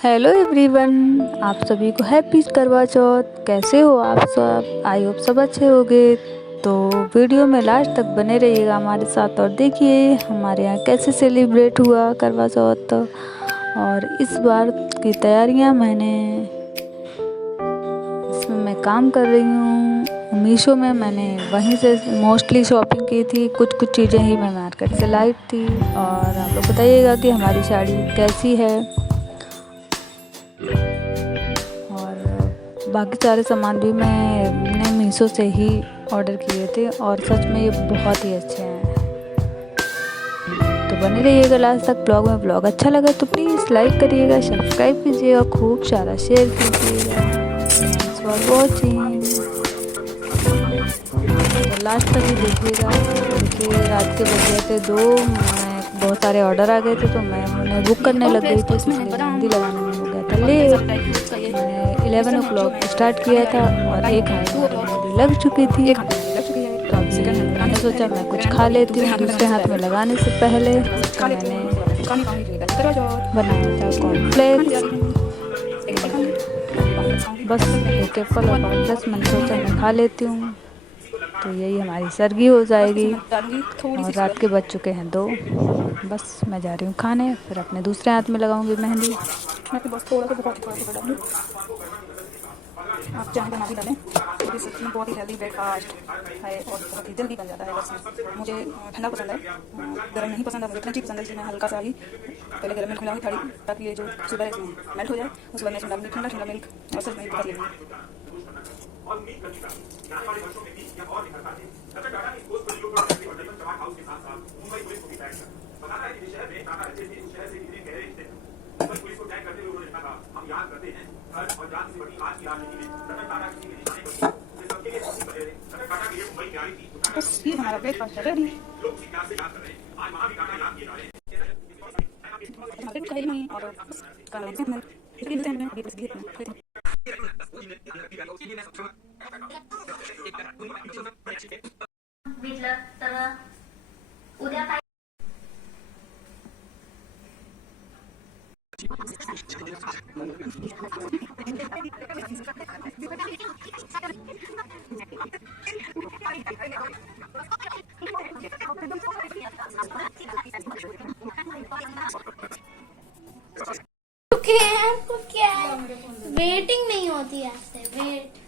Hello everyone, आप सभी को हैप्पी करवा चौथ। कैसे हो आप सब? आई होप सब अच्छे होंगे। तो वीडियो में लास्ट तक बने रहिएगा हमारे साथ और देखिए हमारे यहाँ कैसे सेलिब्रेट हुआ करवा चौथ। और इस बार की तैयारियाँ इसमें मैं काम कर रही हूँ मीशो में। मैंने वहीं से मोस्टली शॉपिंग की थी, कुछ कुछ चीज़ें ही मैं मार्केट से लाई थी। और आप लोग बताइएगा कि हमारी साड़ी कैसी है। और बाकी सारे सामान भी मैंने मीशो से ही ऑर्डर किए थे और सच में ये बहुत ही अच्छे हैं। तो बने रहिएगा लास्ट तक ब्लॉग में। ब्लॉग अच्छा लगा तो प्लीज़ लाइक करिएगा, सब्सक्राइब कीजिएगा, खूब सारा शेयर कीजिएगा। Thanks for watching. तो लास्ट तक ही देखिएगा। देखिए रात के बज गए थे 2, बहुत सारे ऑर्डर आ गए थे तो मैं उन्हें बुक करने लग गई थी, इसलिए मेहंदी लगाने में हो गया था लेट। मैंने 11 o'clock स्टार्ट किया था और 1 मेहंदी लग चुकी थी। तो अभी मैंने सोचा मैं कुछ खा लेती हूँ दूसरे हाथ में लगाने से पहले। तो मैंने बनाया था कॉर्नफ्लेक्स, बस एक एप्पल और कॉर्नफ्लेक्स। मैंने सोचा मैं खा लेती हूँ तो यही हमारी सर्गी हो जाएगी। और रात के बज चुके हैं 2, बस मैं जा रही हूँ खाने, फिर अपने दूसरे हाथ में लगाऊंगी मेहंदी। मैं बस थोड़ा सा डालूँ। आप चाहे बना भी डालें, क्योंकि सच में बहुत ही हेल्दी ब्रेकफास्ट है और बहुत ही जल्दी बन जाता है। बस मुझे ठंडा पसंद है, गर्म नहीं पसंद है। मुझे ठंडी पसंद है, इसलिए मैं हल्का सा ही पहले गर्म मिल्क मिलाऊंगी थाली, ताकि ये जो शुगर है इसमें मेल्ट हो जाए। उसके बाद मैं इसमें डालूंगी ठंडा ठंडा मिल्क और सच में बहुत ही बस ये हमारा ब्रेकफास्ट है रेडी। और भेटलं तर उद्या काय क्या है? वेटिंग नहीं होती ऐसे वेट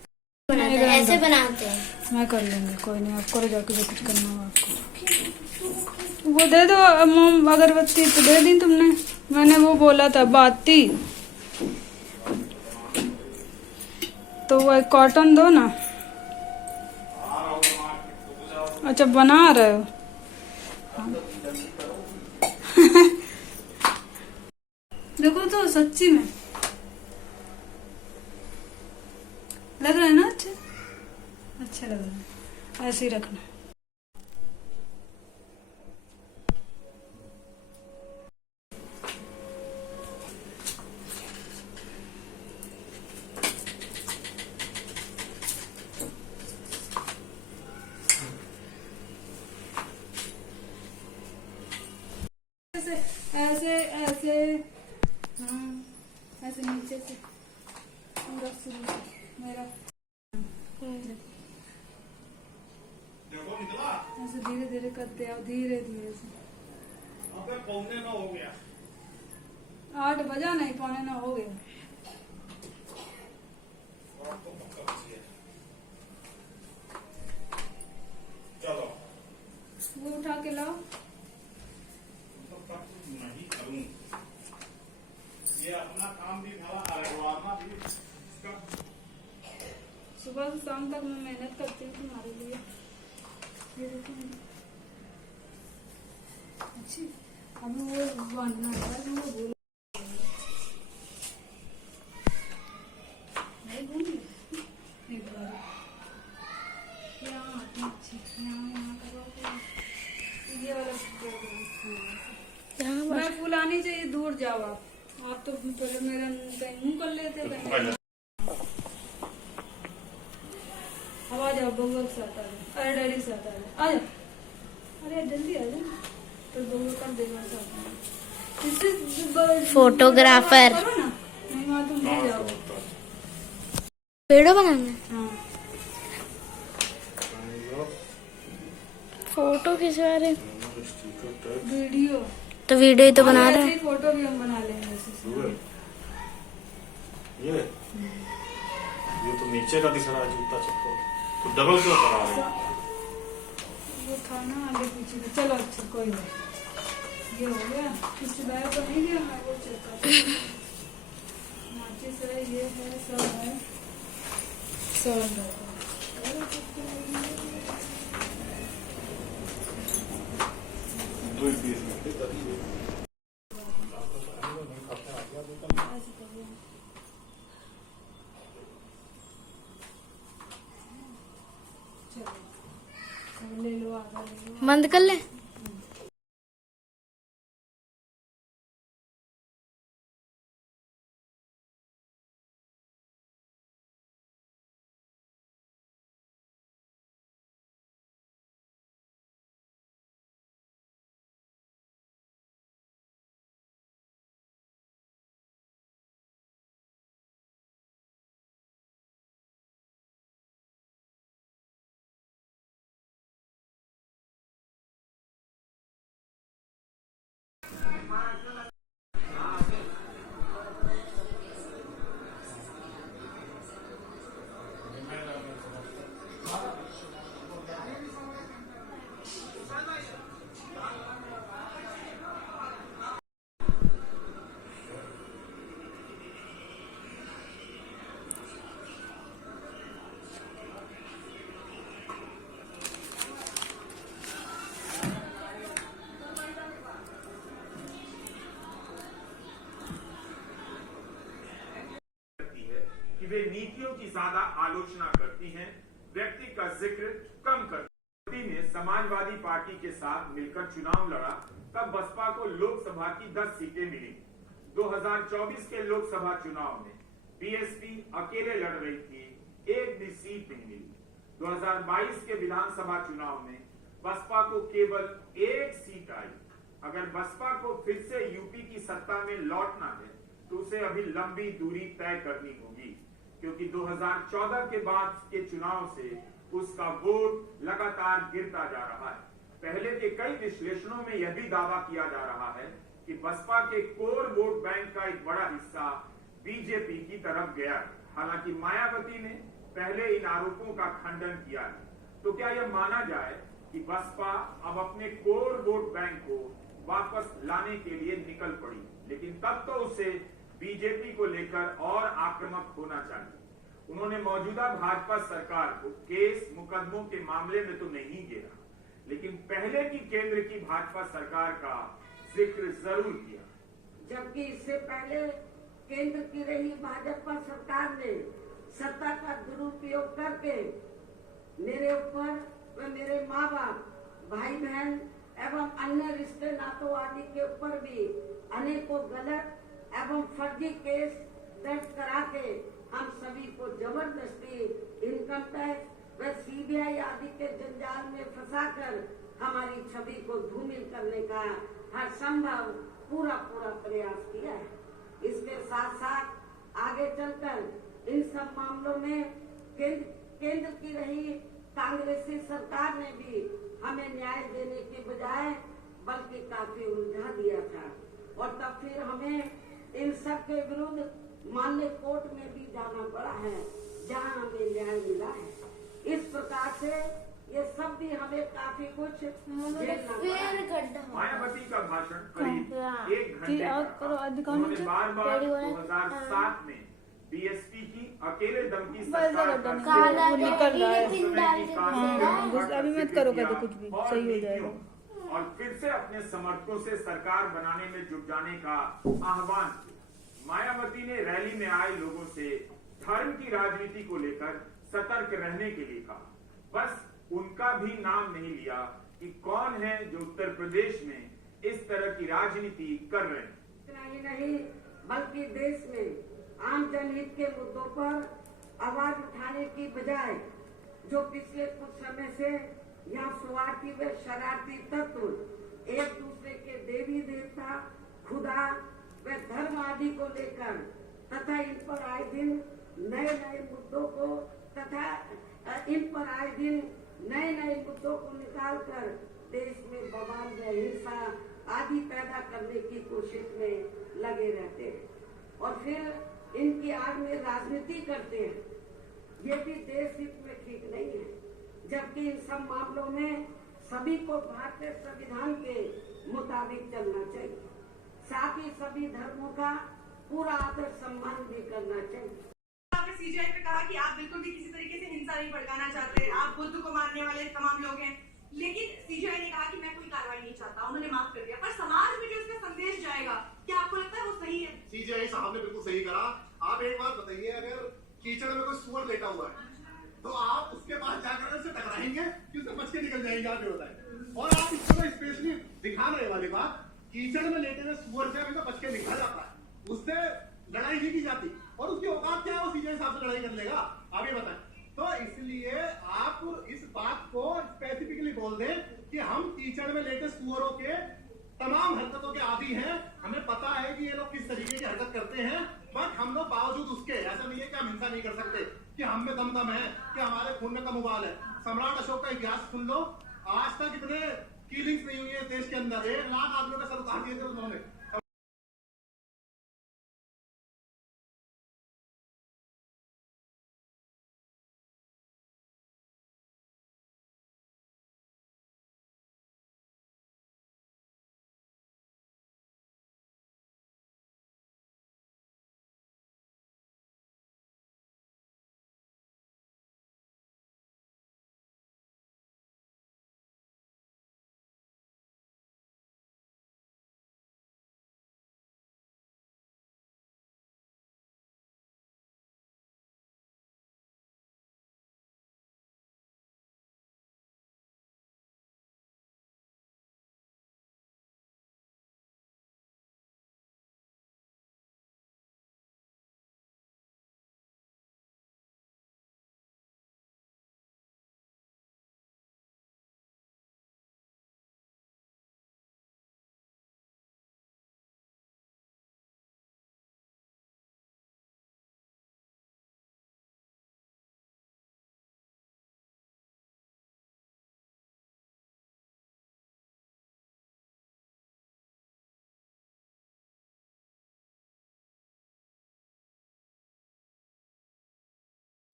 बनाते हैं, ऐसे बनाते हैं। मैं कर लूंगी, कोई नहीं। आप करो जाके जो कुछ करना हो आपको। वो दे दो मोम अगरबत्ती तो दे दी तुमने। मैंने वो बोला था बाती, तो वो एक कॉटन दो ना। अच्छा बना रहे हो। देखो तो सच्ची में लग रहा है ना। अच्छा लग रहा है, ऐसे ही रखना। ऐसे ऐसे ऐसे, हाँ ऐसे नीचे से पूरा शुरू से मेरा ऐसे धीरे धीरे करते आओ, धीरे धीरे से। 8 बजा नहीं, 8:45 हो गया। वो उठा के लाओ। ये अपना काम भी भला सुबह से शाम तक मैं मेहनत करती हूँ तुम्हारे लिए। ये देखो अच्छी। अब वो बांधना है, वो बोलो नहीं घूमिए एक बार। यहाँ अच्छी यहाँ करो, ये वाला मैं फूल आनी चाहिए। दूर जाओ आप तो पहले मेरा कहीं मुँह कर लेते कहीं। अब आ जाओ, बउआ के साथ आ जाओ। अरे डैडी के साथ आ जाओ। अरे जल्दी आ जाओ, तो बउआ कर देगा साथ। फोटोग्राफर वीडियो बनाना है, हाँ फोटो खिंचवा रहे, वीडियो तो वीडियो ही तो बना रहे ऐसे हैं। ही फोटो भी हम बना लेंगे ऐसे। ये तो नीचे का दिख रहा है जूता चप्पल, तो डबल क्यों करा रहे हैं? वो था ना आगे पीछे का। चलो अच्छा कोई नहीं, ये हो गया। किसी बैग तो नहीं गया, मैं वो चेक कर, माचिस है, ये है, सब है, सब है। दो ही पीस में थे तभी ये। ले लो, आधा ले लो। बंद कर ले। कि वे नीतियों की ज्यादा आलोचना करती हैं, व्यक्ति का जिक्र कम करती ने समाजवादी पार्टी के साथ मिलकर चुनाव लड़ा, तब बसपा को लोकसभा की 10 सीटें मिली। 2024 के लोकसभा चुनाव में बीएसपी अकेले लड़ रही थी, एक भी सीट नहीं मिली। 2022 के विधानसभा चुनाव में बसपा को केवल एक सीट आई। अगर बसपा को फिर से यूपी की सत्ता में लौटना है तो उसे अभी लंबी दूरी तय करनी होगी, क्योंकि 2014 के बाद के चुनाव से उसका वोट लगातार गिरता जा रहा है। पहले के कई विश्लेषणों में यह भी दावा किया जा रहा है कि बसपा के कोर वोट बैंक का एक बड़ा हिस्सा बीजेपी की तरफ गया है। हालांकि मायावती ने पहले इन आरोपों का खंडन किया है। तो क्या यह माना जाए कि बसपा अब अपने कोर वोट बैंक को वापस लाने के लिए निकल पड़ी, लेकिन तब तो उसे बीजेपी को लेकर और आक्रामक होना चाहिए। उन्होंने मौजूदा भाजपा सरकार को केस मुकदमों के मामले में तो नहीं घेरा, लेकिन पहले की केंद्र की भाजपा सरकार का जिक्र जरूर किया। जबकि इससे पहले केंद्र की रही भाजपा सरकार ने सत्ता का दुरुपयोग करके मेरे ऊपर व मेरे माँ बाप, भाई बहन एवं अन्य रिश्ते नातों आदि के ऊपर भी अनेकों गलत एवं फर्जी केस दर्ज करा के हम सभी को जबरदस्ती इनकम टैक्स व सीबीआई आदि के जंजाल में फंसाकर हमारी छवि को धूमिल करने का हर संभव पूरा प्रयास किया है। इसके साथ साथ आगे चलकर इन सब मामलों में केंद्र की रही कांग्रेसी सरकार ने भी हमें न्याय देने के बजाय बल्कि काफी उलझा दिया था, और तब फिर हमें इन सब के विरुद्ध मान्य कोर्ट में भी जाना पड़ा है, जहां हमें न्याय मिला है। इस प्रकार से ये सब भी हमें काफी कुछ झेलना पड़ा है। मायावती का भाषण करीब 1 घंटे का था। अधिकार उन्होंने बार-बार 2007 में बीएसपी की अकेले दम की सरकार का वो निकल रहा है। अभी अभी मत करो कहते कुछ भी, सही हो जाएगा। और फिर से अपने समर्थकों से सरकार बनाने में जुट जाने का आह्वान किया। मायावती ने रैली में आए लोगों से धर्म की राजनीति को लेकर सतर्क रहने के लिए कहा। बस उनका भी नाम नहीं लिया कि कौन है जो उत्तर प्रदेश में इस तरह की राजनीति कर रहे हैं। इतना ही नहीं बल्कि देश में आम जनहित के मुद्दों पर आवाज उठाने की बजाय जो पिछले कुछ समय से यहाँ स्वार्थी व शरारती तत्व एक दूसरे के देवी देवता, खुदा व धर्म आदि को लेकर तथा इन पर आए दिन नए नए मुद्दों को तथा इन पर आए दिन नए नए मुद्दों को निकालकर देश में बवाल व हिंसा आदि पैदा करने की कोशिश में लगे रहते हैं और फिर इनकी आड़ में राजनीति करते हैं। ये भी देश हित में ठीक नहीं है, जबकि इन सब मामलों में सभी को भारतीय संविधान के मुताबिक चलना चाहिए, साथ ही सभी धर्मों का पूरा आदर सम्मान भी करना चाहिए। आपने सीजीआई पे कहा कि आप बिल्कुल भी किसी तरीके से हिंसा नहीं भड़काना चाहते, आप बुद्ध को मारने वाले तमाम लोग हैं, लेकिन सीजीआई ने कहा कि मैं कोई कार्रवाई नहीं चाहता, उन्होंने माफ कर दिया, पर समाज में जो इसका संदेश जाएगा, क्या आपको लगता है वो सही है? सीजीआई साहब ने बिल्कुल सही करा। आप एक बात बताइए, अगर कीचड़ में कोई सुअर लेटा हुआ है तो आप उसके पास जाकर उससे टकराएंगे कि उससे बच के निकल जाएंगे? आप ये बताएं। और आप इसको स्पेशली दिखा रहे वाली बात, कीचड़ में लेटे हुए सुअर से हमेशा बच के निकल जाता है, उससे लड़ाई नहीं की जाती, और उसकी औकात क्या है वो सीजीआई साहब से लड़ाई कर लेगा? आप ये बताएं। तो इसलिए आप इस बात को स्पेसिफिकली बोल दें कि हम कीचड़ में लेटे सुअरों के तमाम हरकतों के आदी हैं, हमें पता है कि ये लोग किस तरीके की हरकत करते हैं, बट हम लोग बावजूद उसके ऐसा नहीं है कि हम हिंसा नहीं कर सकते, कि हम में दम है, कि हमारे खून में कम उबाल है। सम्राट अशोक का इतिहास सुन लो, आज तक इतने किलिंग्स नहीं हुई है देश के अंदर, 1 लाख आदमियों का सर उतार दिए थे उन्होंने।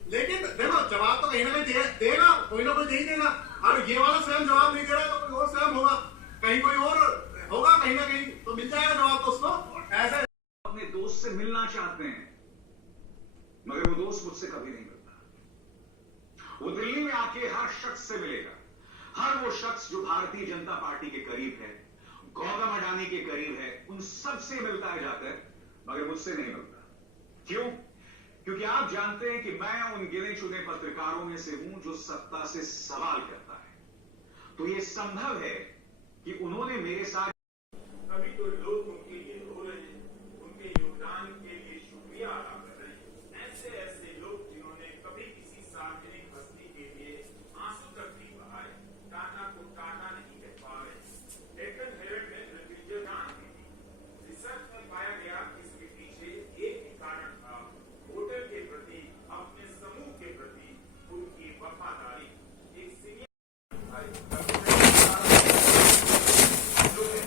लेकिन देखो जवाब तो कहीं ना कहीं देगा, कोई ना कोई दे ही देगा। अब ये वाला स्वयं जवाब नहीं दे रहा है तो कोई और स्वयं होगा, कहीं कोई और होगा, कहीं ना कहीं तो मिल जाएगा जवाब तो उसको। ऐसे अपने दोस्त से मिलना चाहते हैं, मगर वो दोस्त मुझसे कभी नहीं मिलता। वो दिल्ली में आके हर शख्स से मिलेगा, हर वो शख्स जो भारतीय जनता पार्टी के करीब है, गौतम अडानी के करीब है, उन सब से मिलता है जाता है, मगर मुझसे नहीं मिलता। क्यों? क्योंकि आप जानते हैं कि मैं उन गिने चुने पत्रकारों में से हूं जो सत्ता से सवाल करता है। तो यह संभव है कि उन्होंने मेरे साथ अभी तो लोग उनके लिए रो रहे हैं, उनके योगदान के लिए शुक्रिया अदा कर रहे हैं। ऐसे ऐसे लोग जिन्होंने कभी किसी सार्वजनिक हस्ती के लिए आंसू तक नहीं बहाए, टाटा को टाटा नहीं कह पा रहे। डेक्कन हेरल्ड ने नतीजे जान दी थी। रिसर्च में पाया गया कि इसके पीछे एक ही कारण था, वोटर के प्रति, अपने समूह के प्रति उनकी वफादारी। एक सीनियर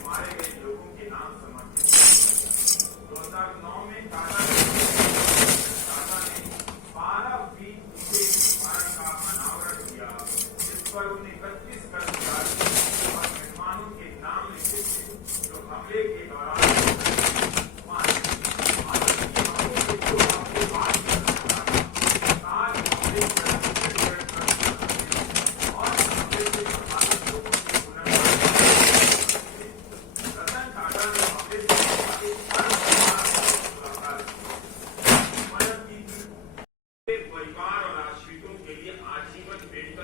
मारे गए लोगों के नाम समर्पित 2009 में टाटा ने 12 फीट ऊंचे स्मारक का अनावरण किया, जिस पर उन्हें 31 कर्मचारी और मेहमानों के नाम लिखे थे जो हमले के दौरान मारे।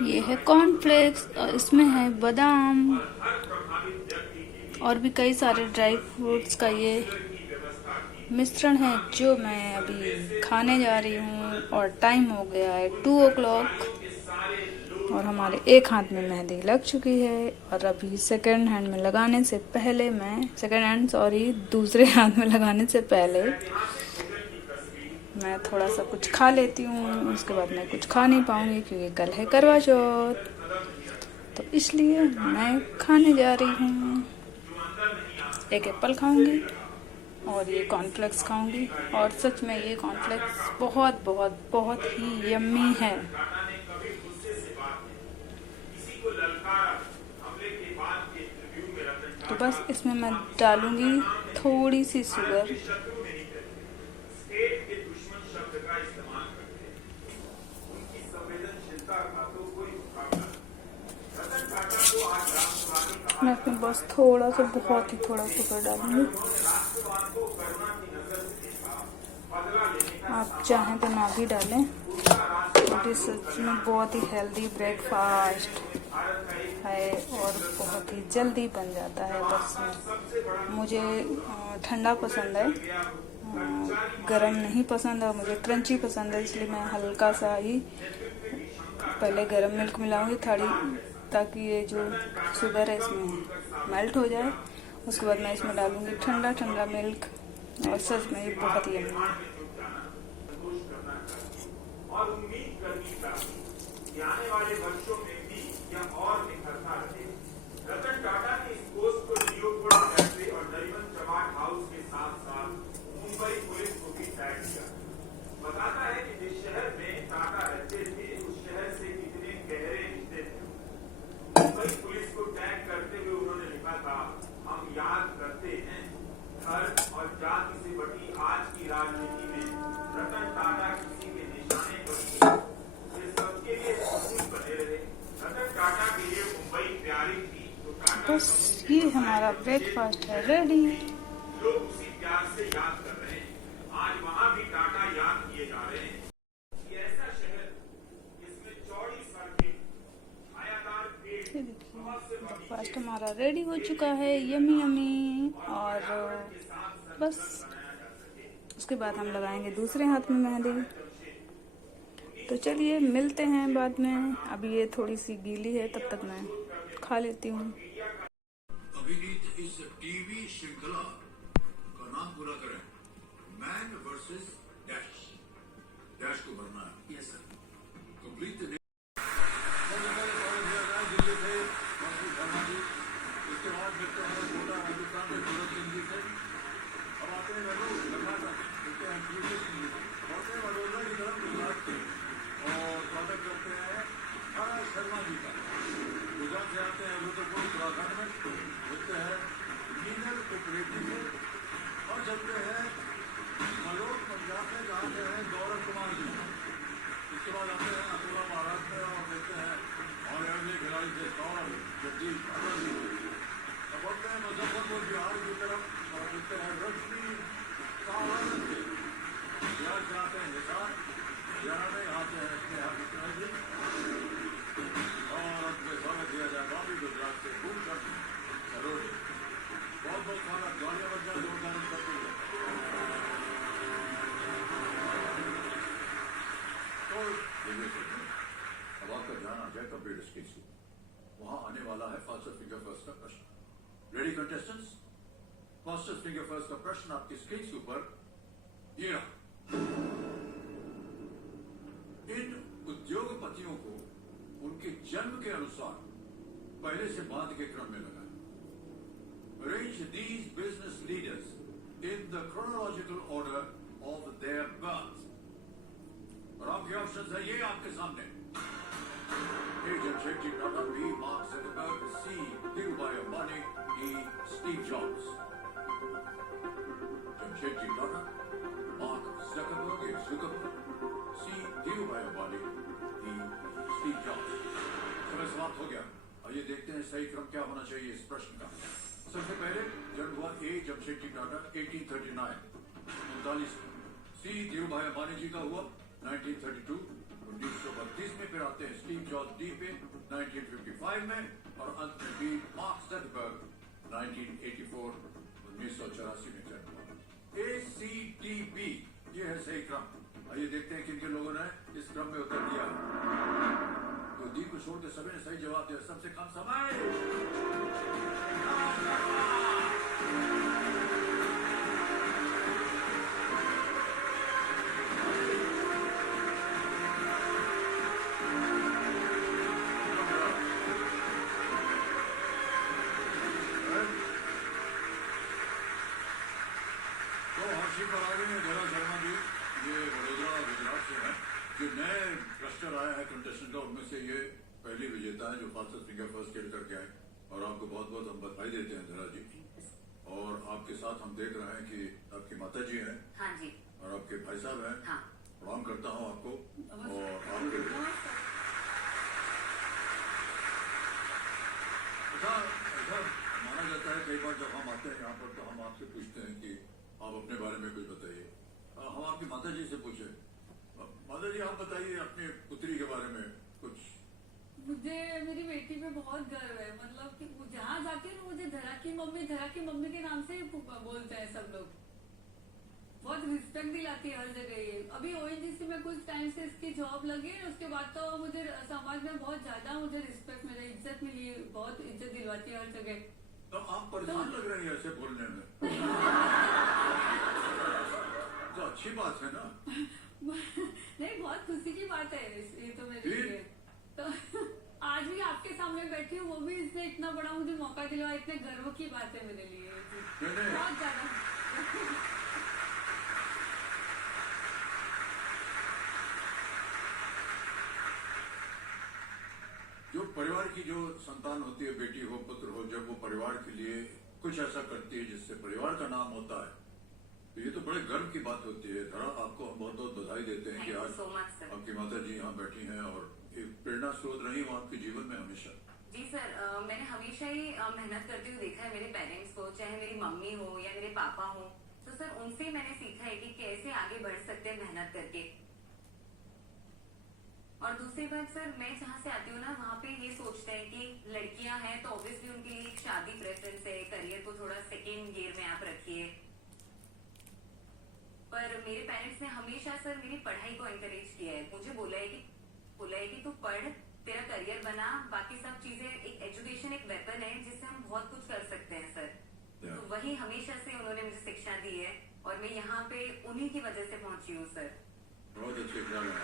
ये है कॉर्नफ्लेक्स और इसमें है बादाम और भी कई सारे ड्राई फ्रूट्स का ये मिश्रण है जो मैं अभी खाने जा रही हूँ। और टाइम हो गया है 2 o'clock और हमारे एक हाथ में मेहंदी लग चुकी है। और अभी सेकंड हैंड में लगाने से पहले दूसरे हाथ में लगाने से पहले मैं थोड़ा सा कुछ खा लेती हूँ, उसके बाद मैं कुछ खा नहीं पाऊँगी क्योंकि कल है करवा चौथ, तो इसलिए मैं खाने जा रही हूँ। एक एप्पल खाऊंगी और ये कॉर्नफ्लेक्स खाऊंगी, और सच में ये कॉर्नफ्लेक्स बहुत बहुत बहुत ही यम्मी है। तो बस इसमें मैं डालूंगी थोड़ी सी शुगर, मैं इसमें बस थोड़ा सा, बहुत ही थोड़ा शुगर डालूंगी। आप चाहें तो ना भी डालें, क्योंकि सच में बहुत ही हेल्दी ब्रेकफास्ट है और बहुत ही जल्दी बन जाता है। बस मुझे ठंडा पसंद है, गरम नहीं पसंद, और मुझे क्रंची पसंद है, इसलिए मैं हल्का सा ही पहले गरम मिल्क मिलाऊंगी थोड़ी, ताकि ये जो शुगर है इसमें मेल्ट हो जाए। उसके बाद मैं इसमें डालूंगी ठंडा ठंडा मिल्क, और सच में ये बहुत ही यम्मी है। और उम्मीद करनी चाहिए कि आने वाले वर्षों में भी यह और निखरता रहे। रतन टाटा के इस पोस्ट को लियोपोल्ड कैफे और नरीमन चमाट हाउस के साथ साथ मुंबई पुलिस को भी टैग किया। बताता है कि जिस शहर में टाटा रहते थे उस शहर से कितने गहरे रिश्ते थे। मुंबई पुलिस को टैग करते हुए उन्होंने लिखा था, हम याद करते हैं धर्म और जाति से बटी आज की राजनीति में रतन टाटा किसी के निशाने पर ये सबके लिए सुकून बने रहे। रतन टाटा के लिए मुंबई प्यारी थी, तो टाटा बस ये हमारा ब्रेकफास्ट है रेडी। लोग उसी प्यार से याद कर रहे हैं। आज वहाँ भी टाटा याद किए जा रहे हैं। ये ऐसा शहर जिसमें चौड़ी सड़कें, छायादार पेड़, ब्रेकफास्ट हमारा रेडी हो चुका है, यम्मी यम्मी। और बस उसके बाद हम लगाएंगे दूसरे हाथ में मेहंदी। तो चलिए मिलते हैं बाद में, अभी ये थोड़ी सी गीली है, तब तक मैं खा लेती हूँ। अभिनीत इस टीवी श्रृंखला का नाम पूरा करें, मैन वर्सेस डैश। डैश को भरना है। Yes sir. Complete the computer skills को वहां आने वाला है फास्टेस्ट फिंगर फर्स्ट का प्रश्न। Ready contestants, fastest finger first का प्रश्न आपके स्क्रीन के ऊपर ये रहा। इन उद्योगपतियों को उनके जन्म के अनुसार पहले से बाद के क्रम में लगाएं। Arrange these business leaders in the chronological order of their birth. और आपके ऑप्शन है ये आपके सामने। A. Jamshedji Tata, B. Mark Zuckerberg, C. Dhirubhai Ambani, D. Steve Jobs. Jamshedji Tata, Mark Zuckerberg, A. Zuckerberg, C. Dhirubhai Ambani, D. Steve Jobs. समय समाप्त हो गया। आइए देखते हैं सही क्रम क्या होना चाहिए इस प्रश्न का। सबसे पहले जन्म हुआ A. जमशेदजी टाटा 1839 39 में। C. धीरूभाई अंबानी जी का हुआ 1932 1932 में। फिर आते हैं स्टीव जॉब्स डी पे 1955 में, और अंत में भी मार्क ज़करबर्ग 1984 1984 में जन्म हुआ। ACTB ये है सही क्रम। आइए देखते हैं किन किन लोगों ने इस क्रम में उत्तर दिया। तो डी को छोड़ के सभी ने सही जवाब दिया। सबसे कम समय पुरस्कार आया है कंटेस्टेंट का, उनमें से ये पहली विजेता है जो फास्टेस्ट फिंगर फर्स्ट खेल करके आए, और आपको बहुत बहुत हम बधाई देते हैं धरा जी। और आपके साथ हम देख रहे हैं कि आपकी माता जी हैं। हाँ जी। और आपके भाई साहब हैं। हाँ। प्रणाम करता हूँ आपको। और आपके ऐसा माना जाता है कई बार जब हम आते हैं यहाँ पर तो हम आपसे पूछते हैं कि आप अपने बारे में कुछ बताइए। हम आपकी माता जी से पूछे, माता जी आप बताइए अपनी पुत्री के बारे में कुछ। मुझे मेरी बेटी पे बहुत गर्व है, मतलब कि वो जहाँ जाती है ना मुझे धरा की मम्मी के नाम से बोलते हैं सब लोग। बहुत रिस्पेक्ट दिलाती है हर जगह ये। अभी ओएनजीसी में कुछ टाइम से इसकी जॉब लगी है, उसके बाद तो मुझे समाज में बहुत ज्यादा मुझे रिस्पेक्ट मिला, इज्जत मिली, बहुत इज्जत दिलवाती है हर जगह। तो आप परेशान लग रही है ऐसे बोलने में। तो अच्छी बात है ना। नहीं, बहुत खुशी की बात है ये तो मेरे लिए। तो आज भी आपके सामने बैठी हूँ, वो भी इसने इतना बड़ा मुझे मौका दिलवा, इतने गर्व की बात है मेरे लिए बहुत ज्यादा। जो परिवार की जो संतान होती है, बेटी हो पुत्र हो, जब वो परिवार के लिए कुछ ऐसा करती है जिससे परिवार का नाम होता है, तो ये तो बड़े गर्व की बात होती है। धरा आपको हम बहुत बहुत बधाई देते हैं कि आज आपकी माता जी यहाँ बैठी हैं और एक प्रेरणा स्रोत रही हो आपके जीवन में हमेशा। जी सर, मैंने हमेशा ही मेहनत करते हुए देखा है मेरे पेरेंट्स को, चाहे मेरी मम्मी हो या मेरे पापा हो। तो सर उनसे मैंने सीखा है कि कैसे आगे बढ़ सकते हैं मेहनत करके। और दूसरी बात सर, मैं जहाँ से आती हूँ ना, वहाँ पे ये सोचते हैं कि लड़कियां हैं तो ऑब्वियसली उनके लिए एक शादी प्रेफरेंस है, करियर को थोड़ा सेकेंड गियर में आप रखिए। पर मेरे पेरेंट्स ने हमेशा सर मेरी पढ़ाई को एनकरेज किया है। मुझे बोला है कि तू पढ़, तेरा करियर बना, बाकी सब चीजें, एक एजुकेशन एक वेपन है जिससे हम बहुत कुछ कर सकते हैं सर। तो वही हमेशा से उन्होंने मुझे शिक्षा दी है और मैं यहाँ पे उन्हीं की वजह से पहुंची हूँ सर। बहुत अच्छे ख्याल है।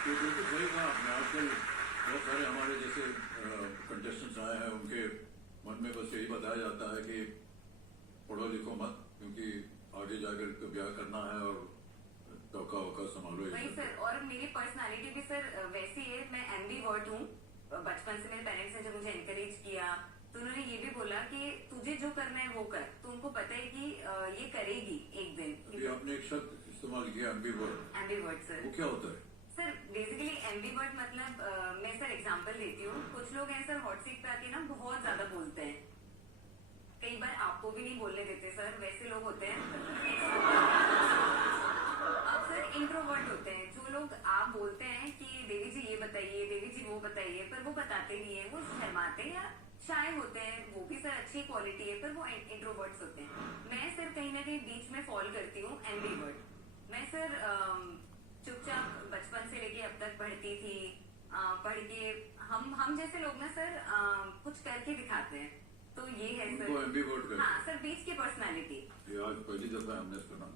ये बिल्कुल सही कहा आपने। आजकल बहुत सारे हमारे जैसे कंटेस्टेंट्स आए हैं, उनके मन में बस यही बताया जाता है कि पढ़ो लिखो मत, क्योंकि आगे जाकर ब्याह करना है और टोका वोका संभालो। वही सर, और मेरी पर्सनालिटी भी सर वैसी है, मैं एम्बीवर्ट हूँ। बचपन से मेरे पेरेंट्स ने जब मुझे एनकरेज किया तो उन्होंने ये भी बोला कि तुझे जो करना है वो कर, तो उनको पता है कि ये करेगी एक दिन। आपने एक शब्द इस्तेमाल किया, एम्बीवर्ट। एम्बीवर्ट सर, वो क्या होता है? सर बेसिकली एम्बीवर्ट मतलब मैं सर एग्जांपल देती हूँ। कुछ लोग हैं सर हॉट सीट पे आके ना बहुत ज्यादा बोलते हैं, कई बार आपको भी नहीं बोलने देते सर, वैसे लोग होते हैं। अब सर इंट्रोवर्ट होते हैं, जो लोग आप बोलते हैं कि देवी जी ये बताइए, देवी जी वो बताइए, पर वो बताते नहीं है, वो शर्माते या शाय होते हैं। वो भी सर अच्छी क्वालिटी है, पर वो इंट्रोवर्ट्स होते हैं। मैं सर कहीं ना कहीं बीच में फॉल करती हूँ, एम्बीवर्ट। मैं सर चुपचाप बचपन से लेके अब तक पढ़ती थी, पढ़ के हम जैसे लोग ना सर कुछ करके दिखाते हैं, तो ये है सर एम्बीवर्ट का। हाँ सर, बीच की पर्सनालिटी। ये आज पहली दफा हमने सुना।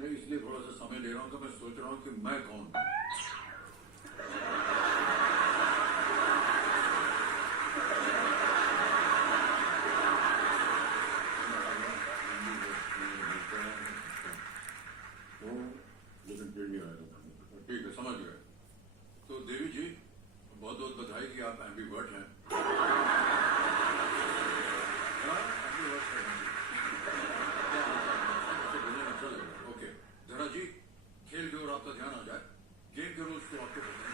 मैं इसलिए थोड़ा सा समय ले रहा हूँ, तो मैं सोच रहा हूँ कि मैं कौन हूँ। लेकिन फिर भी आएगा, ठीक है, समझ गए। तो देवी जी बहुत बहुत बधाई कि आप एम्बीवर्ट हैं। ओके जरा जी, खेल की ओर आपका ध्यान आ जाए। गेम के रूल्स तो आपको करना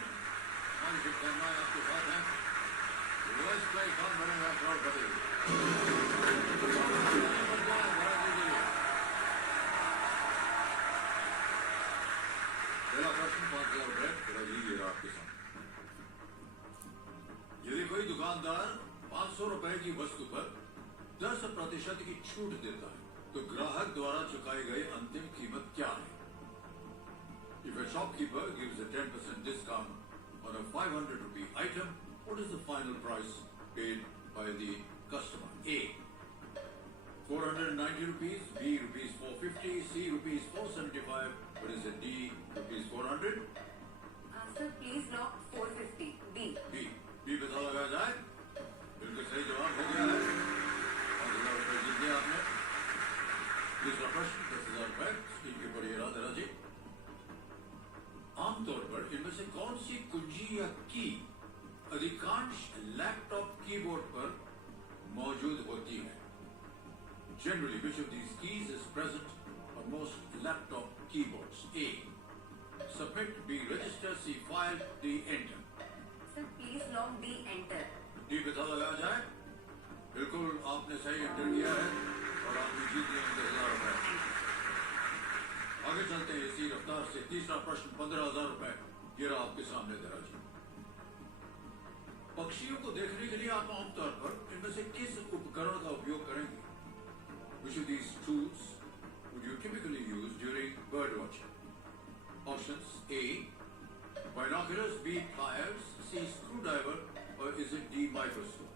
है, आपके साथ हैं। पहला प्रश्न 5,000 रुपए। जरा जी ये रहा आपके सामने। यदि कोई दुकानदार 500 रुपए की वस्तु पर 10% की छूट देता है, तो ग्राहक द्वारा चुकाई गई अंतिम कीमत क्या है? If a shopkeeper gives a 10% discount on a 500 rupee item, what is the final price paid by the customer? A. 490 rupees, B rupees 450, C rupees 475, what is it? D rupees 400? Sir please lock 450 B। B पता लगाया जाए। बिल्कुल सही जवाब हो गया है। 5,000 रुपए जीत लिया आपने। कीबोर्ड पर मौजूद होती है. Generally, which of these keys is present on most laptop keyboards? A. Submit. B. Register. C. File. D. Enter. Sir please lock D enter. D पता लगाया जाए. बिल्कुल आपने सही एंटर किया है और आपने जीत लिया 10,000 रुपए. आगे चलते हैं इसी रफ्तार से. तीसरा प्रश्न 15,000 रुपए. ये रहा आपके सामने धरा जी. पक्षियों को देखने के लिए आप आमतौर पर इनमें से किस उपकरण का उपयोग करेंगे? Which of these tools would you typically use during bird watching? Options: A. Binoculars. B. Pliers. C. Screwdriver. Or is it D. Microscope?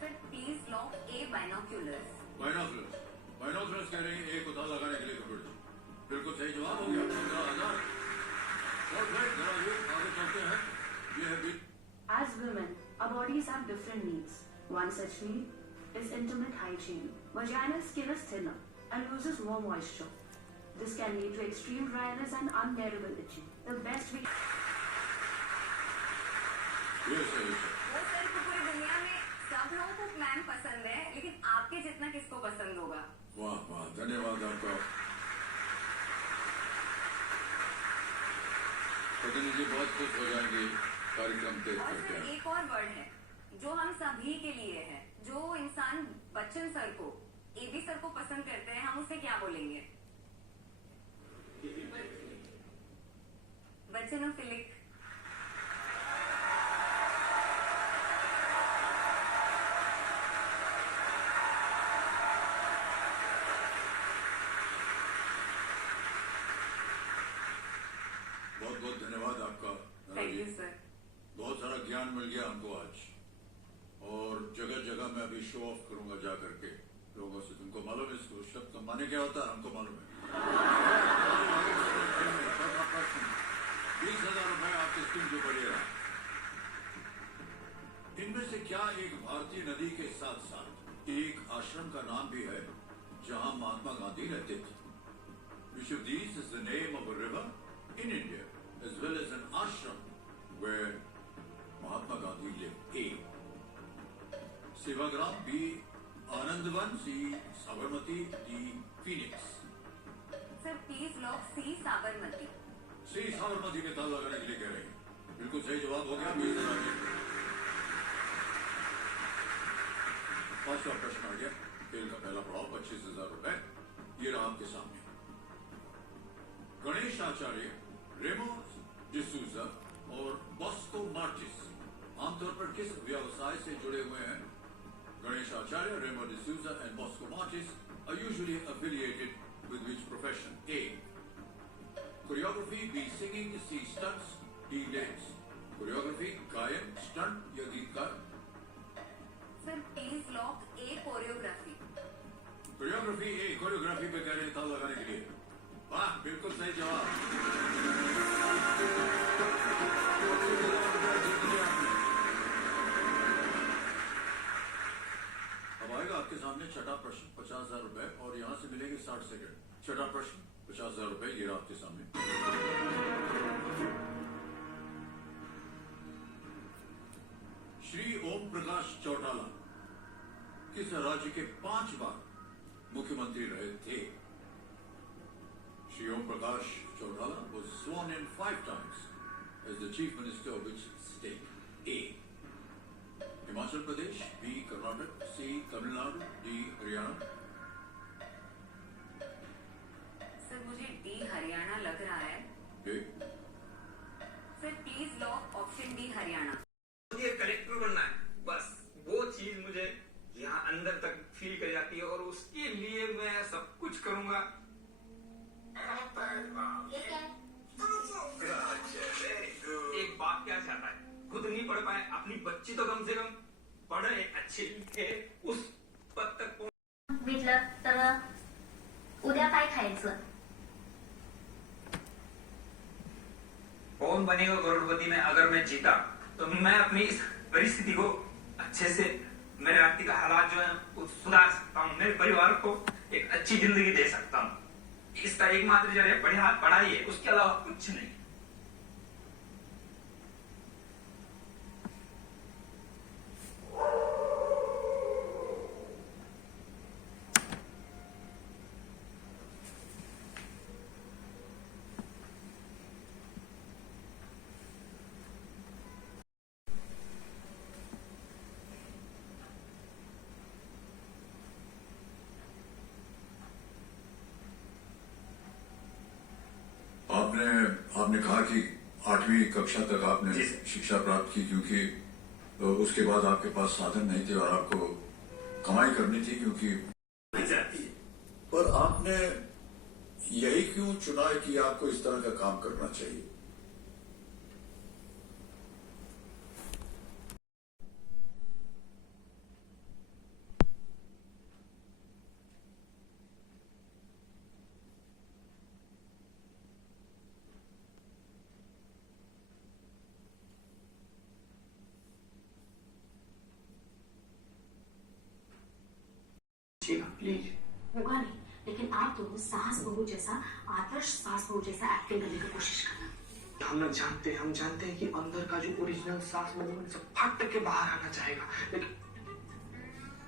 Sir please lock A binoculars. Binoculars. Binoculars कह रहे हैं एक उतार लगाने के लिए कंप्यूटर. बिल्कुल सही जवाब हो गया. 15,000. और फिर जरा ये आगे चलते हैं. ये है As women, our bodies have different needs. One such need is intimate hygiene. Vaginal skin is thinner and loses more moisture. This can lead to extreme dryness and unbearable itching. The best we Yes, yes. वो sir तो पूरी दुनिया में सब लोगों को plan पसंद है, लेकिन आपके जितना किसको पसंद होगा? वाह वाह, धन्यवाद आपका. प्रतिनिधि बहुत खुश हो जाएंगे कार्यक्रम देख और करके. सर एक और वर्ड है जो हम सभी के लिए है. जो इंसान बच्चन सर को, एबी सर को पसंद करते हैं, हम उसे क्या बोलेंगे? बच्चनोफिलिक. बहुत बहुत धन्यवाद आपका. Thank you sir. बहुत सारा ज्ञान मिल गया हमको आज. और जगह जगह मैं अभी शो ऑफ करूंगा जा करके लोगों से. तुमको मालूम है इसको शब्द का माने क्या होता है? हमको मालूम है. 20,000 रुपए आपके स्कीम के ऊपर ये रहा. इनमें से क्या एक भारतीय नदी के साथ साथ एक आश्रम का नाम भी है जहां महात्मा गांधी रहते थे? Which of these is the name of a river in India as well as an ashram where Mahatma Gandhi lived? A. Sevagram. B. Anandvan. C. Sabarmati. D. Phoenix. Sir please lock C Sabarmati. C. Sabarmati में ताल लगाने के लिए कह रहे हैं. बिल्कुल सही जवाब हो गया. 20,000 के. पांचवा प्रश्न आ गया. खेल का पहला पड़ाव 25,000 रुपए. ये रहा आपके सामने. गणेश आचार्य, रेमो डिसूजा और बॉस्को मार्टिस आमतौर पर किस व्यवसाय से जुड़े हुए हैं? Ganesh Acharya, Remo D'Souza and Bosco Martis are usually affiliated with which profession? A. Choreography. B. Singing. C. Stunts. D. Dance. Choreography, गायन, स्टंट या गीतकार? Sir please lock A choreography. Choreography. A. Choreography पे कह रहे हैं ताल लगाने के लिए. वाह, बिल्कुल सही जवाब. अब आएगा आपके सामने छठा प्रश्न 50,000 रुपए और यहां से मिलेंगे 60 सेकंड. छठा प्रश्न 50,000 रुपए. ये रहा आपके सामने. श्री ओम प्रकाश चौटाला किस राज्य के 5 बार मुख्यमंत्री रहे थे? Shri Om Prakash Chautala was sworn in 5 times as the Chief Minister of which state? A. Himachal Pradesh. B. Karnataka. C. Tamil Nadu. D. Haryana. Sir मुझे डी हरियाणा लग रहा है. A. Sir please lock option D Haryana. मुझे collector बनना है, बस वो चीज मुझे यहाँ अंदर तक फील कर जाती है और उसके लिए मैं सब कुछ करूंगा. एक बाप क्या चाहता है? खुद नहीं पढ़ पाए, अपनी बच्ची तो कम से कम पढ़े, अच्छे लिखे, उस पद तक पहुंच. म्हटलं तर उद्या काय खायचं? कौन बनेगा करोड़पति में अगर मैं जीता तो मैं अपनी इस परिस्थिति को अच्छे से, मेरे आर्थिक हालात जो है वो सुधार सकता हूँ, मेरे परिवार को एक अच्छी जिंदगी दे सकता हूँ. इसका एकमात्र जरिया पढ़ाई है, उसके अलावा कुछ नहीं. आपने कहा कि 8वीं कक्षा तक आपने शिक्षा प्राप्त की, क्योंकि उसके बाद आपके पास साधन नहीं थे और आपको कमाई करनी थी, क्योंकि पर आपने यही क्यों चुना कि आपको इस तरह का काम करना चाहिए? प्लीज होगा नहीं, लेकिन आप दोनों सास बहू जैसा, आदर्श सास बहू जैसा एक्टिंग करने की कोशिश करना। हम जानते हैं कि अंदर का जो ओरिजिनल सास बहू सब फट के बाहर आना चाहेगा, लेकिन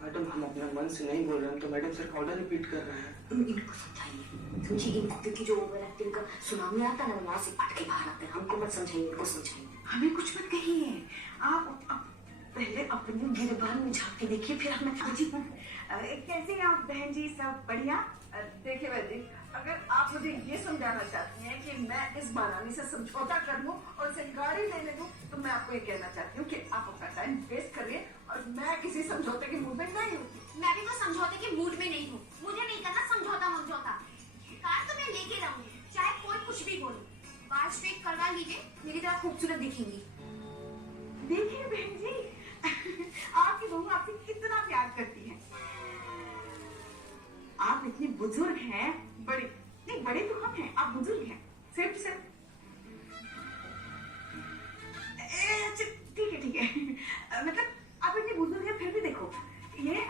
मैडम हम अपने मन से नहीं बोल रहे हैं, तो मैडम सर का ऑर्डर रिपीट कर रहे हैं। इनको समझाइए, समझिए इनको, क्योंकि जो ओवर एक्टिंग का सुनामी आता है ना, वहां से फट के बाहर आते हैं। हमको मत समझाइए, इनको समझाइए। हमें कुछ मत कहिए, आप पहले अपनी गिरबान में झाँक के देखिए, फिर हमें कैसे हैं आप बहन जी? सब बढ़िया? देखिए बहन जी, अगर आप मुझे ये समझाना चाहती हैं कि मैं इस बारानी से समझौता कर लूं और उसे गाड़ी लेने दूं, तो मैं आपको ये कहना चाहती हूँ कि आप अपना टाइम वेस्ट कर रही हैं और मैं किसी समझौते के मूड में नहीं हूँ। मैं भी तो समझौते के मूड में नहीं हूँ। मुझे नहीं करना समझौता। कार तो मैं लेके रहूंगी, चाहे कोई कुछ भी बोले। बाल स्ट्रेट करवा लीजिए, मेरी तरह खूबसूरत दिखेंगी। देखिए बहन जी, आपकी बहू आपसे कितना प्यार करती है। आप इतनी बुजुर्ग हैं, बड़े तो हम हैं, आप बुजुर्ग हैं। सिर्फ ठीक है मतलब आप इतनी बुजुर्ग हैं, फिर भी देखो ये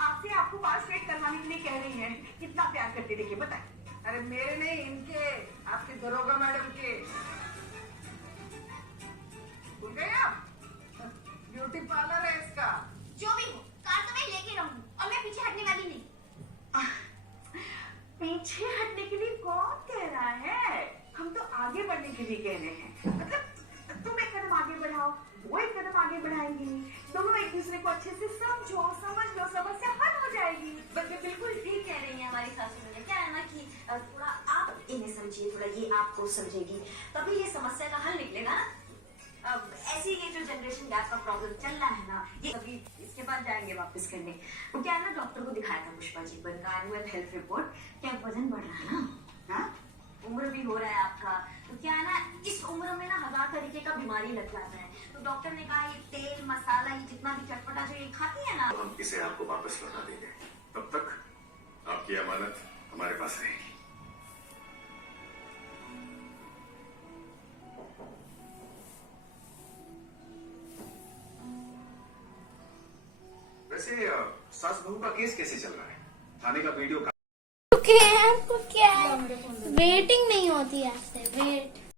आपसे आपको बाल स्ट्रेट करवाने के लिए कह रही हैं। कितना प्यार करती, देखिए बताए। अरे मेरे नहीं, इनके, आपके दरोगा मैडम के। भूल गए आप? ब्यूटी पार्लर है इसका। जो भी हो, कार तो मैं लेके रहूंगी और मैं पीछे हटने वाली नहीं। पीछे हटने के लिए कौन कह रहा है? हम तो आगे बढ़ने के लिए कह रहे हैं। मतलब तुम एक कदम आगे बढ़ाओ, वो एक कदम आगे बढ़ाएंगे, दोनों एक दूसरे को अच्छे से समझो, समझ लो, समस्या हल हो जाएगी। बिल्कुल ठीक कह रही है हमारी सासू ने। क्या है ना कि थोड़ा आप इन्हें समझिए, थोड़ा ये आपको समझेगी, तभी ये समस्या का हल निकलेगा ना। ऐसी ये जो जनरेशन गैप का प्रॉब्लम चल रहा है ना, ये अभी इसके बाद जाएंगे वापस करने। वो क्या है ना, डॉक्टर को दिखाया था Pushpa ji, बनका annual health report. क्या वजन बढ़ रहा है ना, हाँ? उम्र भी हो रहा है आपका, तो क्या है ना, इस उम्र में ना 1000 तरीके का बीमारी लग जाता है। तो डॉक्टर ने कहा ये तेल मसाला, ये जितना भी चटपटा जो ये खाती है ना, हम इसे आपको वापस लौटा देंगे। तब तक आपकी अमानत हमारे पास रहेगी। वैसे सास बहू का केस कैसे चल रहा है? थाने का वीडियो आपको क्या है? वेटिंग नहीं होती आपसे, वेट